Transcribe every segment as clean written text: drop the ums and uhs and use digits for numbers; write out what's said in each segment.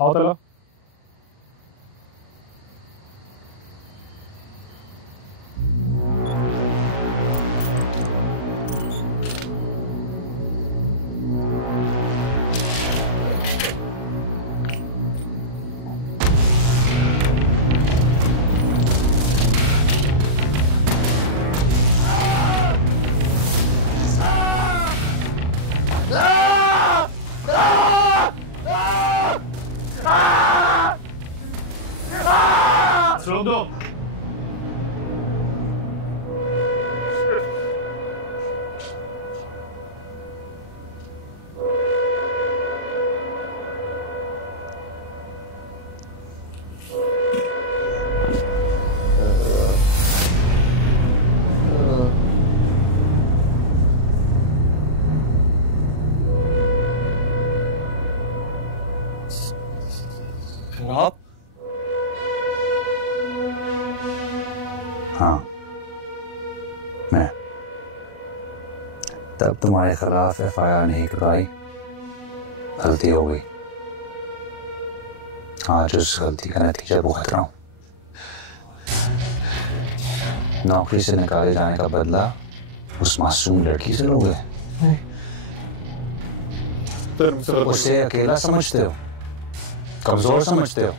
आओ तला। रोक दो। आप? हाँ, मैं तब तुम्हारे खिलाफ FIR नहीं करवाई, गलती हो गई। आज उस गलती का नतीजा भुगत रहा हूँ। नौकरी से निकाले जाने का बदला उस मासूम लड़की से लोगे। उसे अकेला समझते हो, कमजोर समझते हो।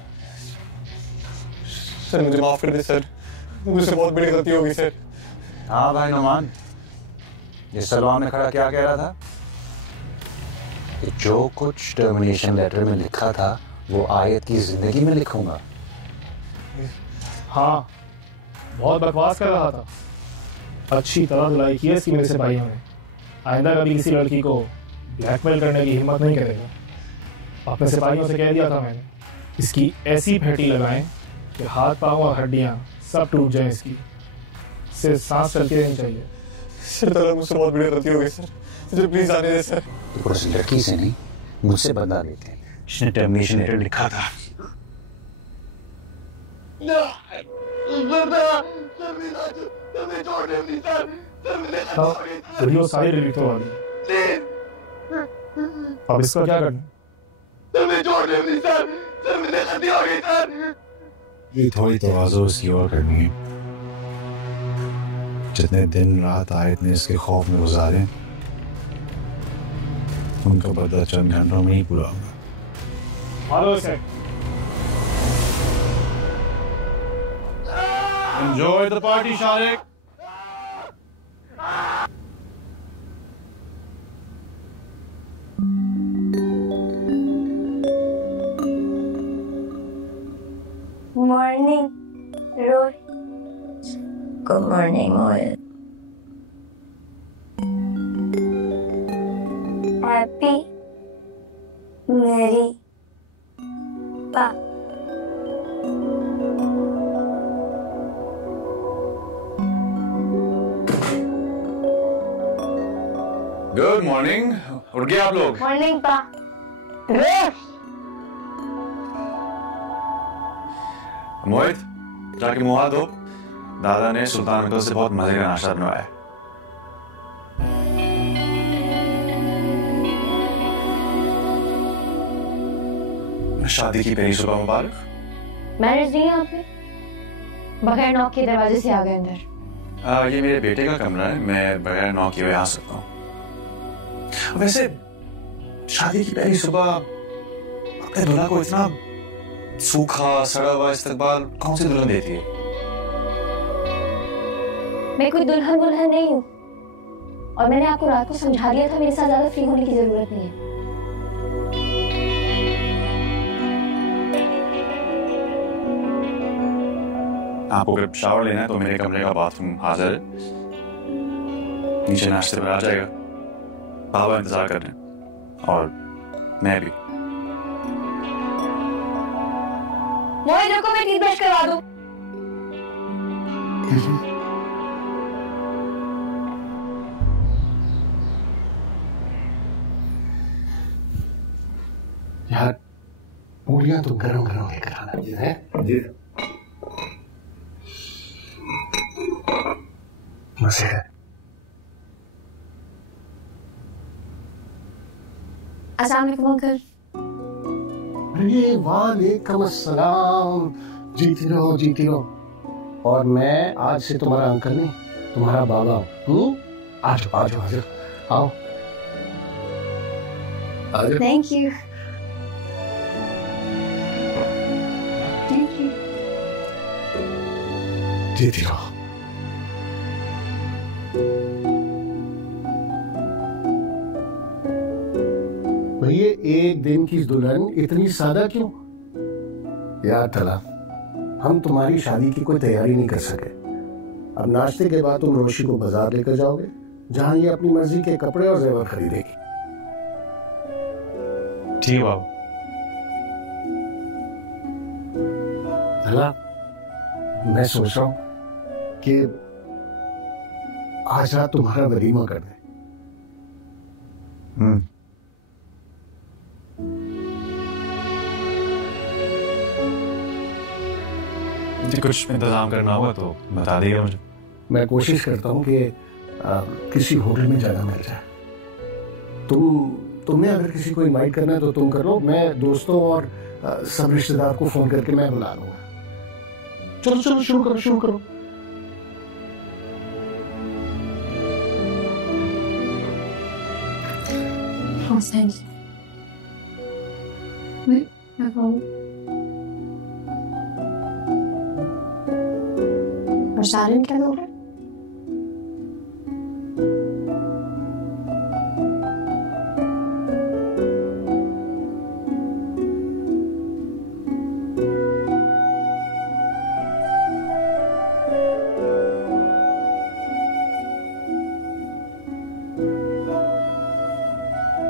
सर मुझे माफ कर दे सर, मुझसे बहुत बड़ी गलती हो गई सर। हाँ भाई नुमान, ये सलमान में खड़ा क्या कह रहा था कि जो कुछ टर्मिनेशन लेटर में लिखा था वो आयत की जिंदगी में लिखूंगा। हाँ, बहुत बकवास कर रहा था। अच्छी तरह धुलाई की है इसकी मेरे सिपाहियों ने। आइंदा कभी किसी लड़की को ब्लैकमेल करने की हिम्मत नहीं करेगा। अपने सिपाहियों से कह दिया था मैंने, इसकी ऐसी फेटी लगाएं कि हाथ पाँव और हड्डियां सब टूट जाएं इसकी, सिर्फ सांस चलती नहीं चाहिए। सर ताला मुझसे बहुत बड़ी गलती हो गई सर, मुझे प्लीज आने दे सर। तो उस लड़की से नहीं, मुझसे बदला लेते जिसने टर्मिनेशन लेटर लिखा था। वीडियो सारी डिलीट करवा दी। अब इसका क्या करना? ये थोड़ी तवाज़ो इसकी और करनी है। जितने दिन रात आयत ने इसके खौफ में गुजारे, उनका बदला चंद घंटों में ही पूरा होगा। मारो इसे। Enjoy the party, Sharik. Morning, Roy. Good morning, Mohit. Happy Mary Pa. Good morning. उठ गए आप लोग? Morning, Pa. Roy. मोहित, जाके मुंह हाथ धो। दादा ने सुल्तान अंकल से बहुत मजे का नाश्ता बनवाया। शादी की पहली सुबह मुबारक। मैरिज नहीं है आप पे? बगैर नॉक के दरवाजे से आ गए अंदर। ये मेरे बेटे का कमरा है, मैं बगैर नॉक किए हुए आ सकता हूँ। वैसे शादी की पहली सुबह अपने दूल्हा को इतना सूखा सड़ा हुआ इस्तकबाल कौन सी दुल्हन देती है? मैं कोई दुल्हन वुल्हन नहीं हूँ, और मैंने आपको रात को समझा दिया था मेरे साथ ज्यादा फ्री होने की जरूरत नहीं है। आपको अगर शावर लेना है तो मेरे कमरे का बाथरूम हाजिर है, नीचे नाश्ते पर आ जाएगा। पापा इंतजार कर रहे हैं और मैं भी। मोहित रुको, मैं टीथ ब्रश करवा दूं। यार पूरियां तो गरम गरम लेकर आना है जी। मजे है। अस्सलाम वालेकुम अंकल। अरे वालेकुम अस्सलाम। जीती रहो जीती रहो। और मैं आज से तुम्हारा अंकल नहीं, तुम्हारा बाबा हूँ। आ जाओ आ जाओ आ जाओ, आओ आ जाओ। Thank you. Thank you. जीती रहो। भैया एक दिन की दुल्हन इतनी सादा क्यों? यार तला, हम तुम्हारी शादी की कोई तैयारी नहीं कर सके। अब नाश्ते के बाद तुम रोशी को बाजार लेकर जाओगे, जहां ये अपनी मर्जी के कपड़े और जेवर खरीदेगी। ठीक है बाबू। तला, मैं सोच रहा हूं कि आज रात तुम्हारा वलीमा कर दे। कुछ इंतजाम करना होगा तो बता दिएगा मुझे। मैं कोशिश करता हूँ कि किसी होटल में जगह मिल जाए। तुम्हें अगर किसी को इनवाइट करना है तो तुम कर लो, मैं दोस्तों और सब रिश्तेदार को फोन करके मैं बुला लूंगा। चलो चलो शुरू करो शुरू करो। और सालन क्या लोग हैं?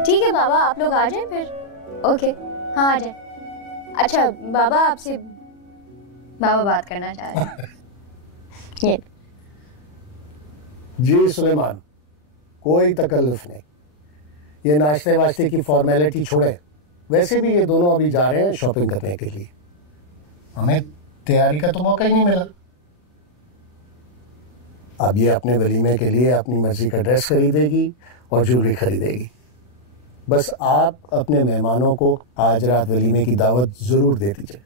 ठीक है बाबा, आप लोग आ जाए फिर। ओके हाँ आ जाए। अच्छा बाबा, आपसे बाबा बात करना चाह रहे हैं। ये जी सुलेमान, कोई तकल्लुफ नहीं। ये नाश्ते वाश्ते की फॉर्मेलिटी छोड़े। वैसे भी ये दोनों अभी जा रहे हैं शॉपिंग करने के लिए। हमें तैयारी का तो मौका ही नहीं मिला। अब ये अपने वलीमे के लिए अपनी मर्जी का ड्रेस खरीदेगी और ज्वेलरी खरीदेगी। बस आप अपने मेहमानों को आज रात वलीमे की दावत जरूर दे दीजिए।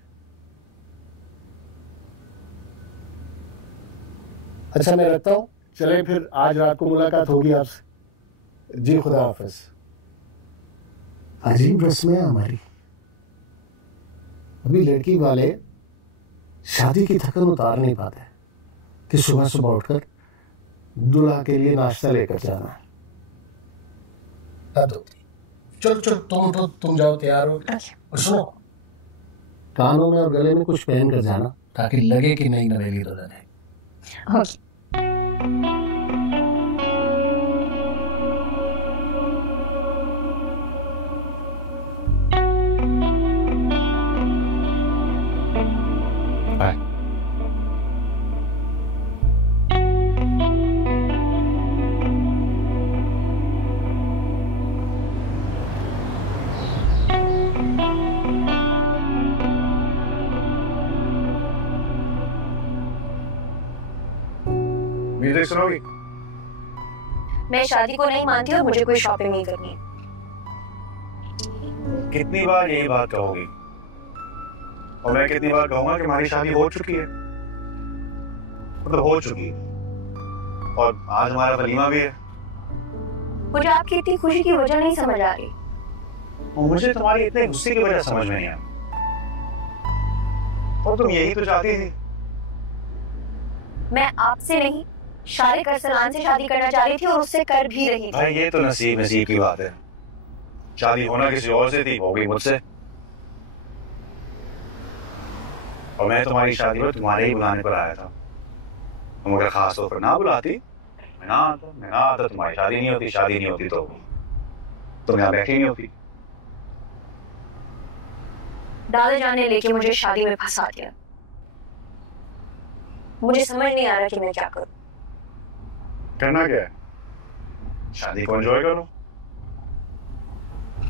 अच्छा मैं रखता हूँ, चले फिर आज रात को मुलाकात होगी आपसे। जी खुदा हाफिज। अजीब रस्म है हमारी। अभी लड़की वाले शादी की थकन उतार नहीं पाते कि सुबह सुबह उठकर दूल्हा के लिए नाश्ता लेकर जाना है। चलो चलो तुम जाओ, तैयार हो। और सुनो, कानों में और गले में कुछ पहन कर जाना ताकि लगे कि नई नवेली दुल्हन है। ओके। बाय। म्यूजिक सुनोगी? मैं शादी को नहीं मानती और मुझे कोई शॉपिंग नहीं करनी है। कितनी बार यही बात कहोगी? और मैं कितनी बार कहूंगा कि हमारी शादी हो चुकी है, मतलब हो चुकी है, और आज हमारा वलीमा भी है। मुझे आपकी इतनी खुशी की वजह नहीं समझ आ रही। और मुझे तुम्हारी इतने गुस्से की वजह समझ में नहीं आई। और तुम यही तो चाहती थी। मैं आपसे नहीं, शारिक अरसलान से शादी करना चाह रही थी और उससे कर भी रही थी। भाई ये तो नसीब की बात है। शादी होना किसी और से थी, हो गई मुझसे। और मैं तुम्हारी शादी में तुम्हारे ही बुलाने पर आया था। तुम अगर खास तौर पर ना बुलाती, मैं ना आता, तुम्हारी शादी नहीं होती तो तुम यहाँ बैठी नहीं होती। दादा जान ने लेके मुझे शादी में फंसा दिया। मुझे समझ नहीं आ रहा कि मैं क्या करूं। करना क्या है? शादी को एंजॉय करो।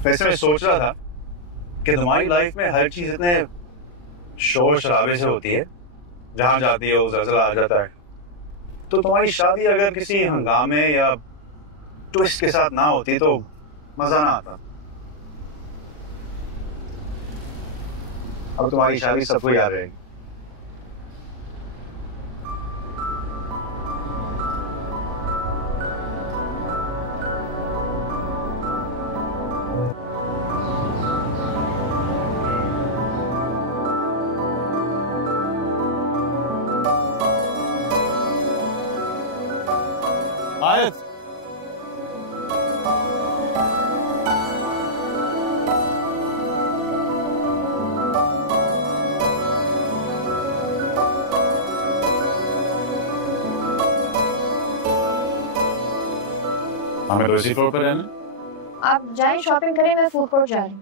वैसे मैं सोच रहा था कि तुम्हारी लाइफ में हर चीज इतने शोर शराबे से होती है, जहां जाती है वो जलजला आ जाता है। तो तुम्हारी शादी अगर किसी हंगामे या ट्विस्ट के साथ ना होती तो मजा ना आता। अब तुम्हारी शादी सबको याद रहेगी। आयत, हमें तो इसी फ्लोर पर रहना। आप जाएं शॉपिंग करें, मैं फूड कोर्ट जा रही हूँ।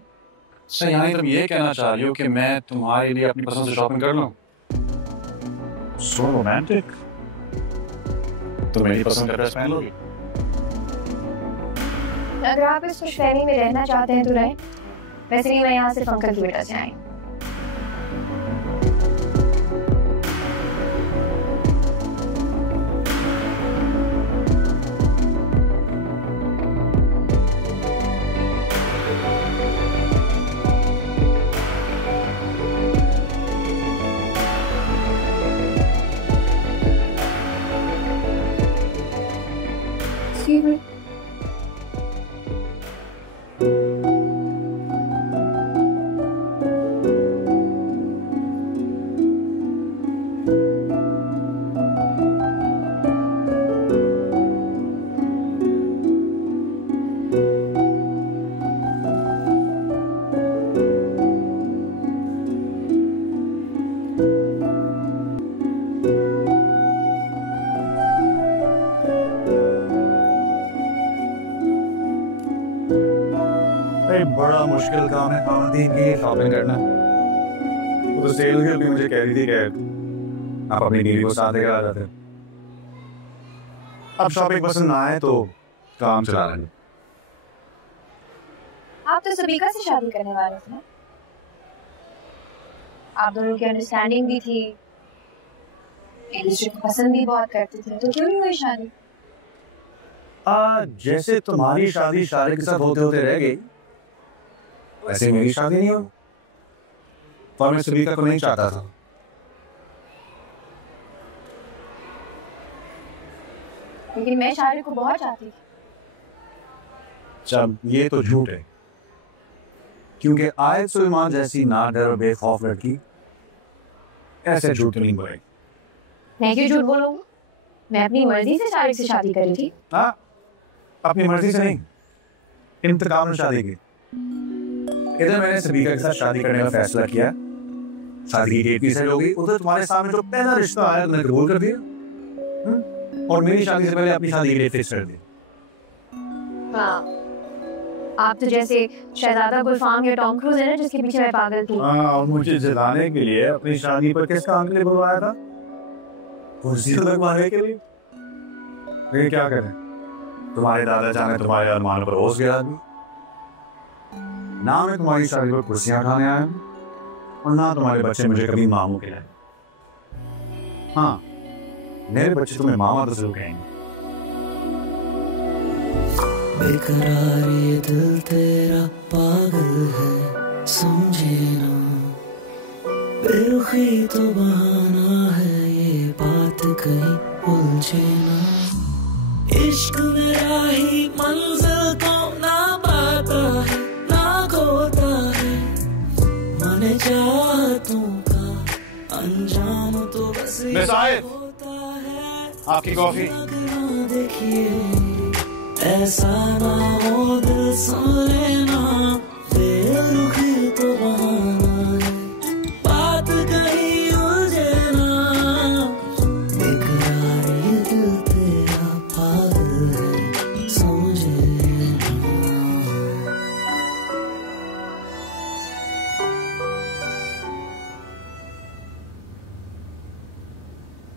सर यानी तुम ये कहना चाह रही हो कि मैं तुम्हारे लिए अपनी पसंद से शॉपिंग कर लूं? So romantic. तुम मेरी पसंद का ड्रेस पहन लोगी? अगर आप इस खुशफहमी में रहना चाहते हैं तो रहें, वैसे भी मैं यहाँ सिर्फ अंकल की बेटा से आई हूँ। Excuse me. बड़ा मुश्किल काम है खामदीन की शॉपिंग करना। वो तो सेल गर्ल भी मुझे कह रही थी कि आप अपनी बीवी को साथ लेकर आ जाते। अब शॉपिंग पसंद ना आए तो काम चला लेंगे। आप तो सबिका से शादी करने वाले थे ना? आप दोनों की अंडरस्टैंडिंग भी थी, एक दूसरे को पसंद भी बहुत करते थे, तो क्यों नहीं हुई शादी? जैसे तुम्हारी शादी शारिक के साथ होते होते रह गई, वैसे मेरी शादी नहीं हुई। और मैं सबिका को नहीं चाहता था। लेकिन मैं शारिक को बहुत चाहती थी। जब ये तो झूठ है, क्योंकि आयत सुलेमान जैसी नाडर और बेखौफ लड़की ऐसे झूठ नहीं बोलेगी। मैं क्यों झूठ बोलूंगी? मैं अपनी मर्जी से शारिक से शादी करी थी। हाँ, अपनी मर्जी से नहीं, इंतकाम में शादी की। इधर मैंने सबिका के साथ शादी करने का फैसला किया, शादी की डेट भी सेट हो गई। उधर तुम्हारे सामने जो पहला रिश्ता आया तुमने कबूल कर दिया, और मेरी शादी से पहले अपनी शादी की डेट फिक्स कर दी। हाँ, आप तो जैसे शहजादा गुलफाम या टॉम क्रूज है ना, जिसके पीछे मैं पागल थी। हाँ, और मुझे जिलाने के लिए अपनी शादी पर किसका अंकल ने बुलवाया था? कुर्सी लगवाने के लिए। लेकिन क्या करें, तुम्हारे दादा जाने तुम्हारे अरमानों पर ओस गिरा दी। ना मैं तुम्हारी शादी पर कुर्सियां उठाने आया हूं, और ना तुम्हारे बच्चे मुझे कभी मामू के लाए। हाँ, मेरे बच्चे तुम्हें मामा तो जरूर कहेंगे। बेकरार ये दिल तेरा पागल है, समझे ना। बेरुखी तो बहाना है, ये बात कहीं उलझे ना। इश्क मेरा ही मंजिल को ना पाता है, ना खोता है। मन चाहतों का अंजाम तो बस होता है। आपकी कॉफी। देखिए ऐसा ना हो दिल सुन लेना, बेरुखी तो बहाना है, बात कहीं उलझे ना। बेकरार ये दिल तेरा पागल है, समझे ना।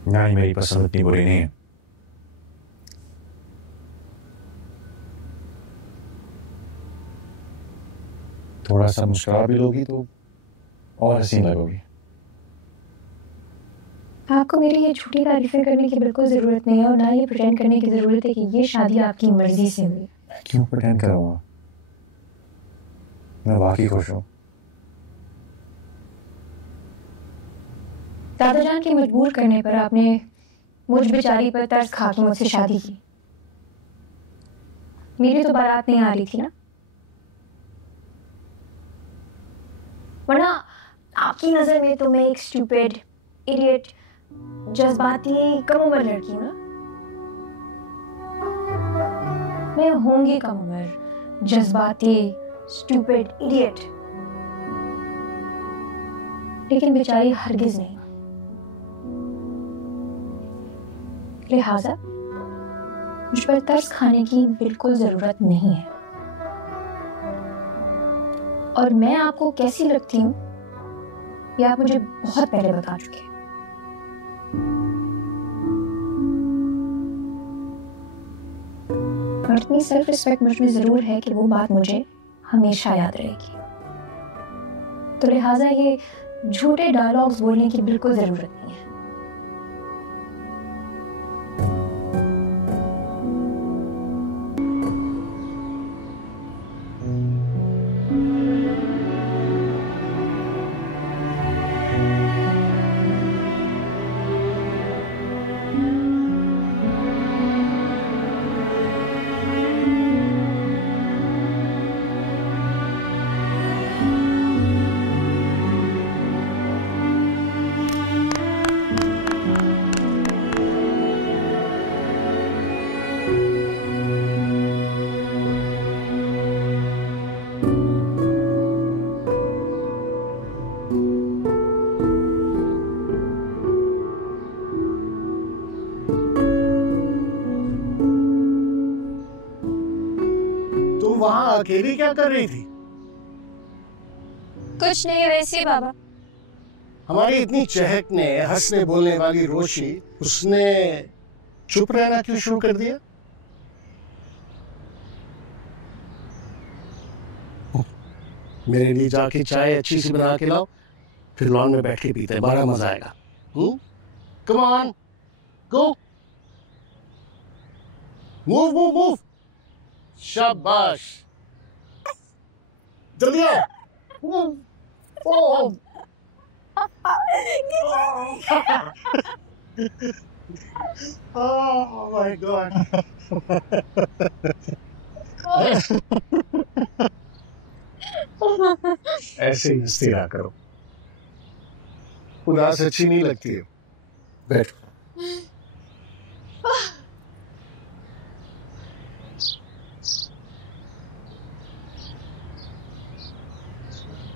नहीं, मेरी पसंद इतनी बुरी नहीं है। थोड़ा सा मुस्कुरा भी लोगी तो और हसीन लगोगी। आपको मेरी ये झूठी तारीफें करने की बिल्कुल जरूरत नहीं है, और ना ये प्रेटेंड करने की जरूरत है कि ये शादी आपकी मर्जी से हुई। मैं क्यों प्रेटेंड करूंगा? मैं वाकई खुश हूं। दादा जान के मजबूर करने पर आपने मुझ बेचारी पर तरस खा के मुझसे शादी की। मेरी तो बारात नहीं आ रही थी ना, वरना आपकी नजर में तो मैं एक स्टूपिड, इडियट, जज्बाती, कम उम्र लड़की हूं ना। मैं होंगी कम उम्र, जज्बाती, स्टूपिड, इडियट, लेकिन बेचारी हरगिज नहीं। लिहाजा मुझ पर तरस खाने की बिल्कुल जरूरत नहीं है। और मैं आपको कैसी लगती हूं ये आप मुझे बहुत पहले बता चुके हैं। और इतनी सेल्फ रिस्पेक्ट मुझ में जरूर है कि वो बात मुझे हमेशा याद रहेगी। तो लिहाजा ये झूठे डायलॉग्स बोलने की बिल्कुल जरूरत नहीं है। वहां अकेली क्या कर रही थी? कुछ नहीं, वैसे बाबा। हमारी इतनी चहकने हंसने बोलने वाली रोशी, उसने चुप रहना क्यों शुरू कर दिया? मेरे लिए जाके चाय अच्छी सी बना के लाओ, फिर लॉन में बैठ के पीते हैं, बड़ा मजा आएगा। Come on, go, move move move. शाबाश, जल्दी आओ। Oh my God. ऐसे ही हंसती रहा करो, उदास अच्छी नहीं लगती है। बैठो।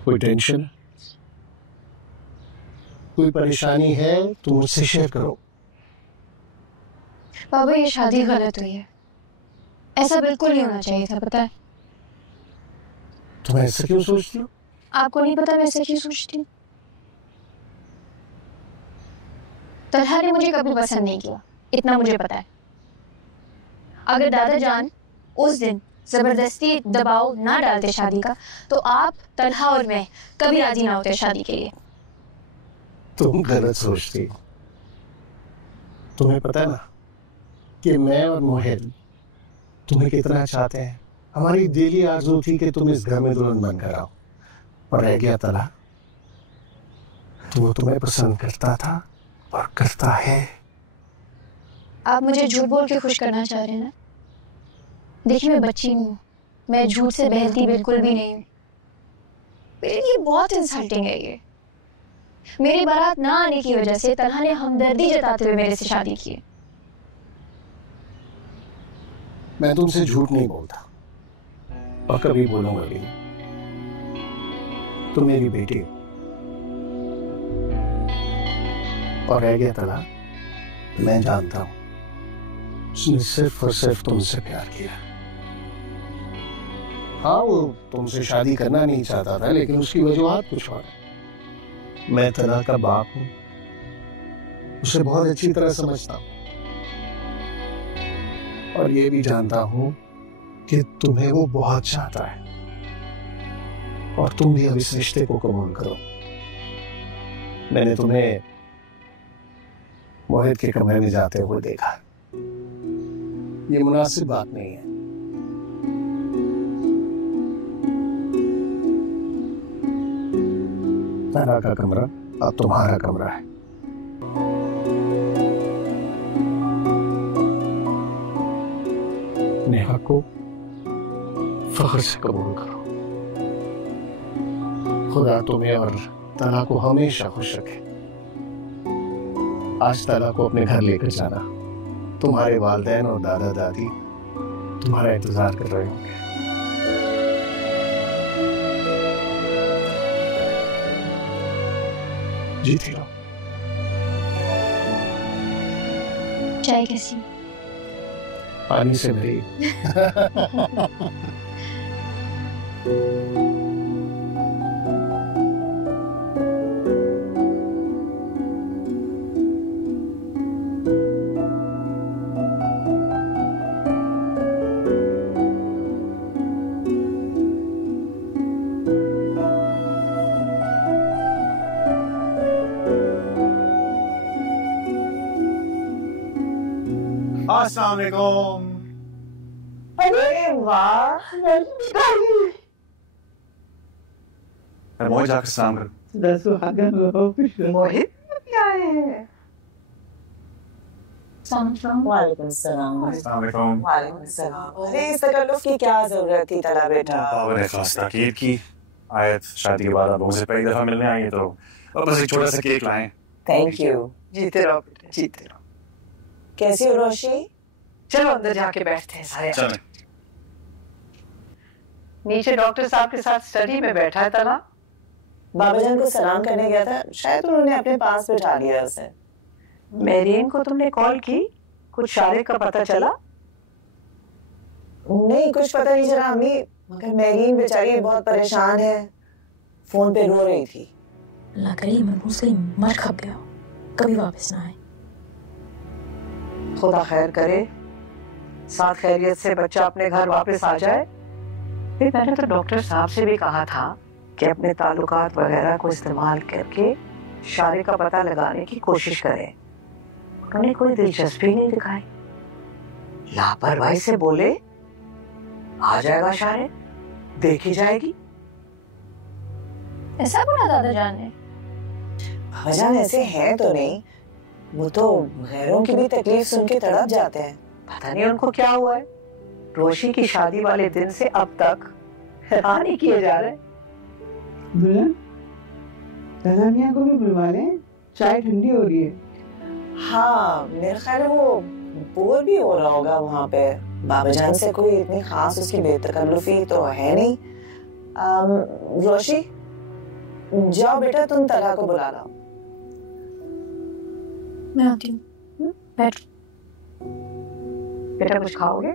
कोई टेंशन, कोई परेशानी है तो मुझसे शेयर करो। बाबा, ये शादी गलत हुई है, ऐसा बिल्कुल नहीं होना चाहिए था, पता है? तुम ऐसा क्यों सोचती हो? आपको नहीं पता मैं ऐसा क्यों सोचती हूँ? तलहा ने मुझे कभी पसंद नहीं किया, इतना मुझे पता है। अगर दादा जान उस दिन जबरदस्ती दबाव ना डालते शादी का, तो आप, तलहा और मैं कभी राजी ना होते शादी के लिए। तुम गलत सोचती हो। तुम्हें पता है ना कि मैं और मोहित तुम्हें कितना चाहते हैं। हमारी दिली आरज़ू थी कि तुम इस घर में दुल्हन बनकर आओ, और रह गया तला। तो वो तुम्हें पसंद करता था और करता है। आप मुझे झूठ बोल के खुश करना चाह रहे हैं ना? देखिए, मैं बच्ची हूँ, मैं झूठ से बहलती बिल्कुल भी नहीं हूँ। मेरे लिए बहुत इंसल्टिंग है ये। मेरी बारात ना आने की वजह से तलहा ने हमदर्दी जताते हुए मेरे से शादी की। मैं तुमसे झूठ नहीं बोलता और कभी बोलूंगा भी नहीं। तुम मेरी बेटी हो, और रह गया तला, मैं जानता हूं उसने सिर्फ और सिर्फ तुमसे प्यार किया। हाँ, वो तुमसे शादी करना नहीं चाहता था, लेकिन उसकी वजूहत कुछ और है। मैं तला का बाप हूं, उसे बहुत अच्छी तरह समझता हूं, और ये भी जानता हूं कि तुम्हें वो बहुत चाहता है, और तुम भी अब इस रिश्ते को कबूल करो। मैंने तुम्हें मोहित के कमरे में जाते हुए देखा। ये मुनासिब बात नहीं है। तारा का कमरा अब तुम्हारा कमरा है, तलाक को फख्र से कबूल करो। खुदा तुम्हें और तला को हमेशा खुश रखे। आज तला को अपने घर लेकर जाना। तुम्हारे वालिदैन और दादा दादी तुम्हारा इंतजार कर रहे होंगे। जीती रहो। चाय कैसी? पानी से भरी। अस्सलाम वालेकुम। अरे वाह, मोहित जाकर सलाम कर। मोहित क्या है? वालेकुम सलाम। अस्सलाम वालेकुम। वालेकुम सलाम। अरे इस तकल्लुफ की क्या जरूरत थी तला बेटा? बाबा ने खास ताकीद की। आयत शादी के बाद आप लोगों से पहली दफा मिलने आई तो बस एक छोटा सा केक लाएं। Thank you. जीते रहो बेटा, जीते रहो। कैसी हो रोशी? चलो अंदर जाके बैठते हैं सारे। चलें। नीचे डॉक्टर साहब के साथ स्टडी में बैठा है तला। बाबा जान को सलाम करने गया था, शायद उन्होंने अपने पास बिठा लिया उसे। मेरीन को तुमने कॉल की? कुछ शारिक का पता चला? नहीं, कुछ पता नहीं चला अम्मी, मगर मेरीन बेचारी बहुत परेशान है, फोन पे रो रही थी। अल्लाह करे मनहूस कहीं मर खप गया, कभी वापस ना आए। खुदा खैर करे, साथ खैरियत से बच्चा अपने घर वापस आ जाए। फिर मैंने तो डॉक्टर साहब से भी कहा था कि अपने ताल्लुकात वगैरह को इस्तेमाल करके शारिक का पता लगाने की कोशिश करें। उन्होंने कोई दिलचस्पी नहीं दिखाई, लापरवाही से बोले आ जाएगा शारिक, देखी जाएगी। ऐसा बोला दादा जान ने? बाबा जान ऐसे हैं तो नहीं, वो तो गैरों की भी तकलीफ सुन के तड़प जाते हैं। पता नहीं उनको क्या हुआ है, रोशी की शादी वाले दिन से अब तक हैरान ही किए जा रहे। दुल्हन, तलानिया को भी बुलवा लें, चाय ठंडी हो रही है। हाँ, मेरे ख्याल वो बोर भी हो रहा होगा वहाँ पे। बाबा जान से कोई इतनी खास उसकी बेतकल्लुफी तो है नहीं। रोशी, जाओ बेटा, तुम तला को बुला लाओ। मैं आती हूँ। बैठ। बेटा कुछ खाओगे?